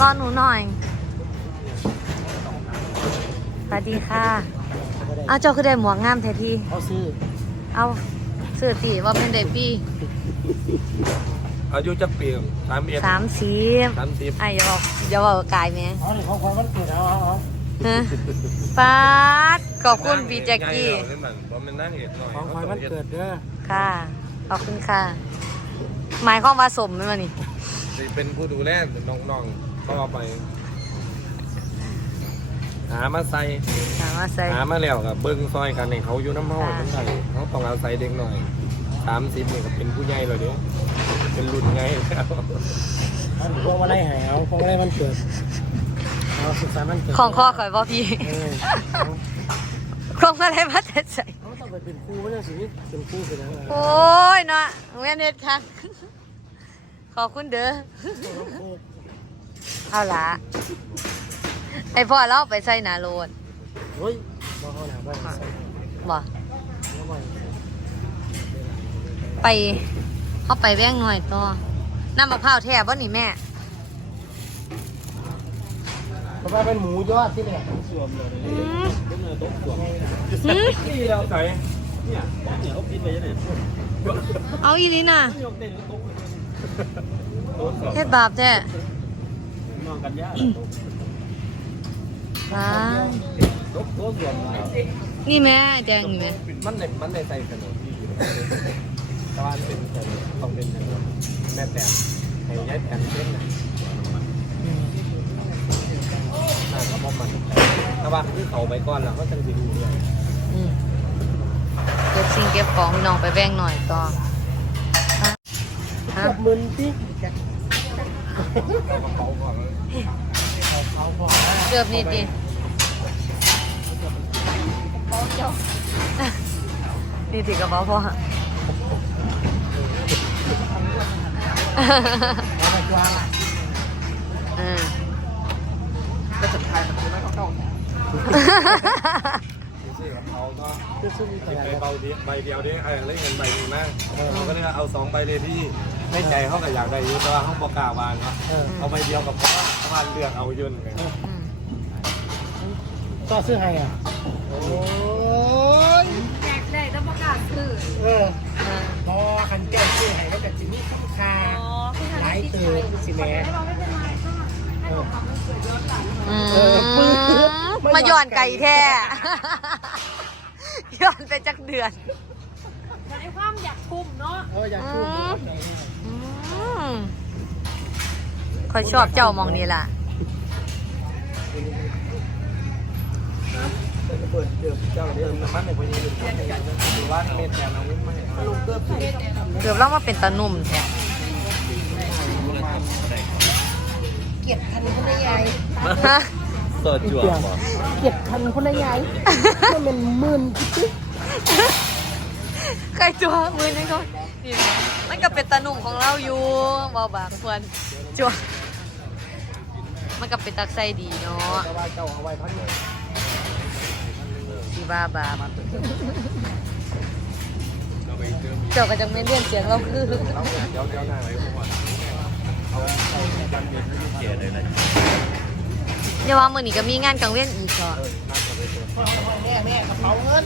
รอหนูหน่อย สวัสดีค่ะ เอาเจ้าคือได้หมวกงามแท้พี่ เขาซื้อเอาซื้อตีว่าเป็นได้พี่อายุจะเปลี่ยนสามเอ็ดสามสีสามสิบไอ้อย่าบอกอย่าบอกกายแม่เอาเนี่ยเขาความวันเกิดเอาเอาเอาฮะปาดขอบคุณพี่แจ็คกี้เล่นหนังเพราะมันนั่งเอ็ดหน่อยของความวันเกิดเด้อค่ะ ขอบคุณค่ะ หมายความว่าสมไหมวะนี่ สิเป็นผู้ดูแลน้อง ๆเขาเอาไป หามาใส่ถามว่าใส่หามาแล้วกับเบิ้งซอยกันในเขาอยู่น้ำเมาจังไงเขาต้องเอาใส่เด็กหน่อยสามสิบนี่ก็เป็นผู้ใหญ่เลยเด้เป็นรุ่นไงแล้วอันพวกว่าไรหายเอาพวกว่าไรวันเกิดเอาสุขสันต์วันเกิดของข้อข่อยบ่พี่เออเอาของอะไรมาแต่ใส่เขาต้องไปเป็นครูไม่ใช่สิเป็นครูเป็นอะไรโอ้ยเนาะเวียนเน็ตค่ะขอบคุณเด้อ เอาละไอพ่อเราไปใส่หนาโลนเฮ้ยบ่เขาหนาบ่ใส่บ่บ่บ่ไปเขาไปแว่งหน่อยต่อน้ำมะพร้าวแท้บ่นี่แม่เพราะว่าเป็นหมูยอดที่เนี่ยอืมหืมนี่เราใส่เอาอีนี่น่ะเฮ็ดบาปแท้ ว้ายนี่แม่แดงนี่แม่มันในมันในใส่ขนมที่อยู่ตะวันเป็นขนมต้องเป็นขนมแม่แตนให้ย้ายแตนเป็นนะน่าจะมองมันแต่ว่าที่เขาไปก่อนแล้วก็จะไปดูด้วยอืมเก็บสิ่งเก็บของพี่น้องไปแว่งหน่อยต่อฮะกับมึนที่เอากระเป๋าก่อนเขาพอ เกือบนิดดินี่ติกระเป๋าพ่อเอาไปกวางอืมก็จะทายมันคือไม่เข้าซื้อกระเป๋าก็จะซื้อมีไปขนาดเบาดีใบเดียวดิไอ้เล่นเงินใบดีมากเขาก็เลยเอาสองใบเลยที่ให้ใจเขาก็อยากได้อยู่แต่ว่าเขาบอกกล้าวางเนาะเออเอาใบเดียวกับเพราะว่าประมาณเลือกเอายืนอืม ต่อซื้อให้อะ โอ้ย แจกได้ต้องประกาศซื้อเออเออพอคันแก้ซื้อให้แล้วแต่จินี่ต้องคาอ๋อคือทางหลายที่ตื่นสิแม่ให้เราไม่เป็นไรก็ให้เราทำมันเกิดย้อนหลังอืเออปื๊ดมมาย้อนไก่แท้ย้อนไปจักเดือนมันไอ้ความอยากคุมเนาะเอออยากชูอืมคอยชอบเจ้ามองนี่ล่ะ เปิดเดือบเจ้าเดิมมันในพญายุดูว่าเมตแตนเอาวิ่มาให้ลูกเกือบเกือบเล่ามาเป็นตานุ่มแท้เกียดพันคนได้ใหญ่ฮะสดจั่วเกียดพันคนได้ใหญ่มันเป็นหมื่นจิ๊บใครตัวมือนี่เขานี่มันก็เป็นตานุ่มของเราอยู่เบาบางควรจัวมันก็เป็นตักไส้ดีเนาะ แต่ว่าเจ้าเอาไว้พันเลยดีบ้าบาเราไปเจอเจ้าก็จังไม่เลี่ยนเสียงเราคือเราเดี๋ยวเดี๋ยวหน้าไว้พวกเอาเอาดันเมียที่เกียร์เลยนะเดี๋ยวว่ามื้อนี้ก็มีงานกลางเว้นอีกเหรอเออน่าจะไปเจอแม่แม่กระเป๋าเงิน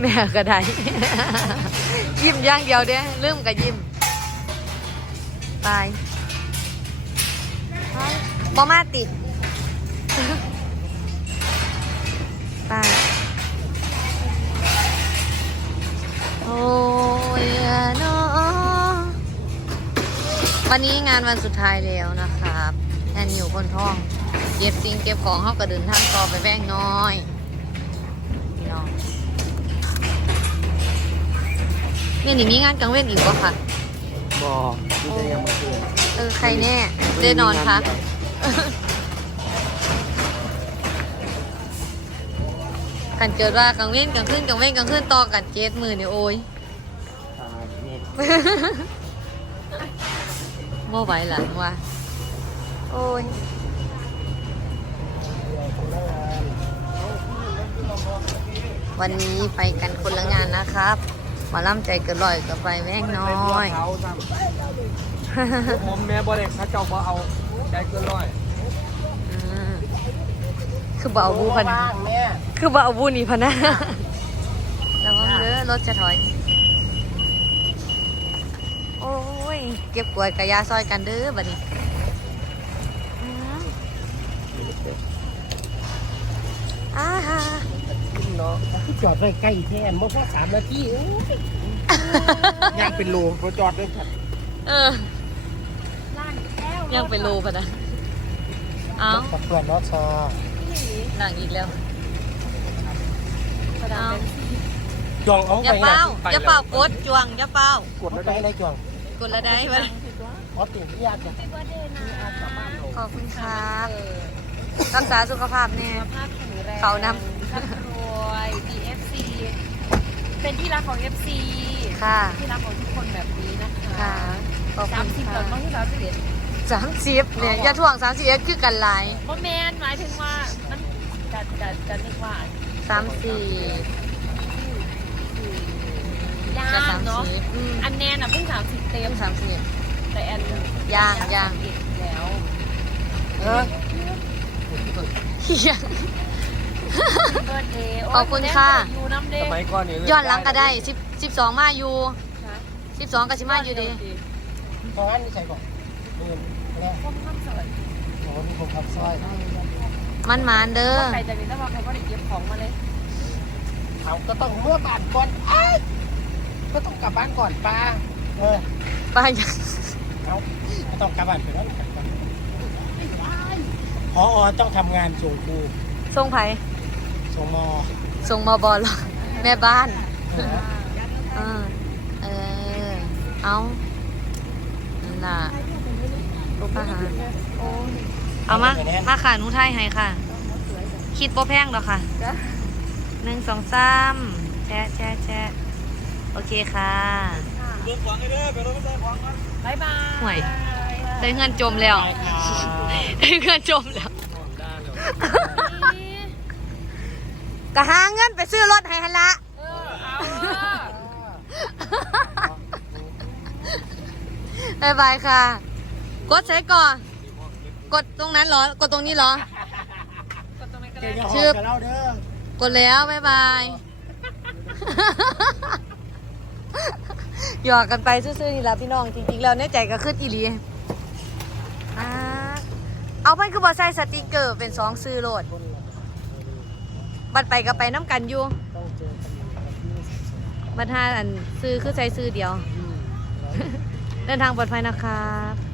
แม่ก็ได้ ยิ้มอย่างเดียวเด้ลืมก็ยิ้มไปบ่มาติไยเนาะวันนี้งานวันสุดท้ายแล้วนะครับแอนอยู่คนท้อง เก็บสิ่งเก็บของเขาก็เดินทางต่อไปแว่งน้อยพี่น้องเนี่ยนี่มีงานกลางเว้นอีกปะคะบ่ที่จะยังมาคืนเออใครแน่ได้นอนคะ กันเกิดว่ากลางเว้นกลางคืนกลางเว้นกลางคืนต่อกันเจ็ดมือเนี่ยโอ้ยอ่านี่โม่ไหวหลังว่ะโอ้ยวันนี้ไปกันคนละงานนะครับหมาล่ำใจเกินร้อยก็ไปแม่งน้อยเขาซ้ำผมแม่บ่ได้เขาเจ้าบ่เอาใจเกินร้อยอืม คือบ่เอาบูพันบ้างแม่คือบ่เอาบูนี่พันนะระวังเด้อรถจะถอย โอ้ย เก็บกล้วยกะยาซอยกันเด้อบัดนี้อืมอ่าฮะเนาะที่จอดไว้ใกล้แท้เมื่อพอสามนาทีโอ้ยย่างเป็นโลพอจอดไว้ผัดเออร้านแก้วยังไปโลพันนะ เอ้ากับเพื่อนเนาะชา หนังอีกแล้วเอ้าจองเอาอย่าไปเป้านะอย่าเป้ากดจวงอย่าเป้ากดแล้วได้อะไรจองกดละได้ปะเพราะเตียงที่ยากจะพี่เบอร์เดย์นะขอบคุณครับรักษาสุขภาพเนี่ยภาพแข็งแรงเขานำร่ำรวย BFC เป็นที่รักของ FC ค่ะที่รักของทุกคนแบบนี้นะคะค่ะขอบสาคุมณสิบค่ะเราต้องที่สามสิบเอ็ด สามสิบเนี่ยอย่าถ่วงสามสิบเอ็ดคือกันหลายโมแมนหมายถึงว่ามันจะจะจะนึกว่าสามสี่ย่าจะสางมเนาะสิบอืมอันแนนอะเพิ่งสามสิบเต็เต็มมสามสิบแต่แอนย่างย่างอีกแล้วเออเฮียเบิร์ดเดย์ขอบคุณค่ะอยู่น้ำเด้สมัยก่อนนี่ย้อนหลังก็ได้สิบสิบสองมาอยู่สิบสองกับสิมาอยู่ดีเพราะงั้นนี่ใส่ก่อน เดินแรกผมทำสวยโอ้นี่ผมขับซอยมันมานเด้อใครจะมีแต่ว่าเขาก็ได้เก็บของมาเลยเขาก็ต้องเมื่อบ้านก่อนเอ้ยก็ต้องกลับบ้านก่อนป้าเออไปยังเขาก็ต้องกลับบ้านไปแล้วกลับบ้านพอต้องทำงานส่งครูส่งไผส่งมอส่งมอบอลหรอแม่บ้านเออเออเออเอานั่นน่ะ ลูกทหารเอามามาค่ะหนุไทยให้ค่ะ คิดโปแพงดอกค่ะหนึ่งสองสามแชะแชะแชะโอเคค่ะเรื่องของไอ้เด้อไปรถไม่ใช่ของมันบายบายห่วยได้เงินจมแล้วไปค่ะได้เงินจมแล้วได้แล้วก็หาเงินไปซื้อรถให้ฮันละเออเอาเออบายบายค่ะ กดใช้ก่อนกดตรงนั้นเหรอ กดตรงนี้เหรอกดตรงนั้นก็เดี๋ได้ยวจะหชื่ออบกับเราเด้อกดแล้วบายบาย หยอกกันไปซื่อๆนี่แหละพี่น้องจริงๆแล้วในใจก็ขึ้นอีหลีอ่าเอาเพิ่นคือบอใส่สติกเกอร์เป็นสองซื้อโหลด บัดไปก็ไปน้ำกันอยู่ ต้องเจอกันวันที่สิบสองบัดห้าอันซื้อคือใช้ซื้อเดียวอืมเดินทางปลอดภัยนะครับ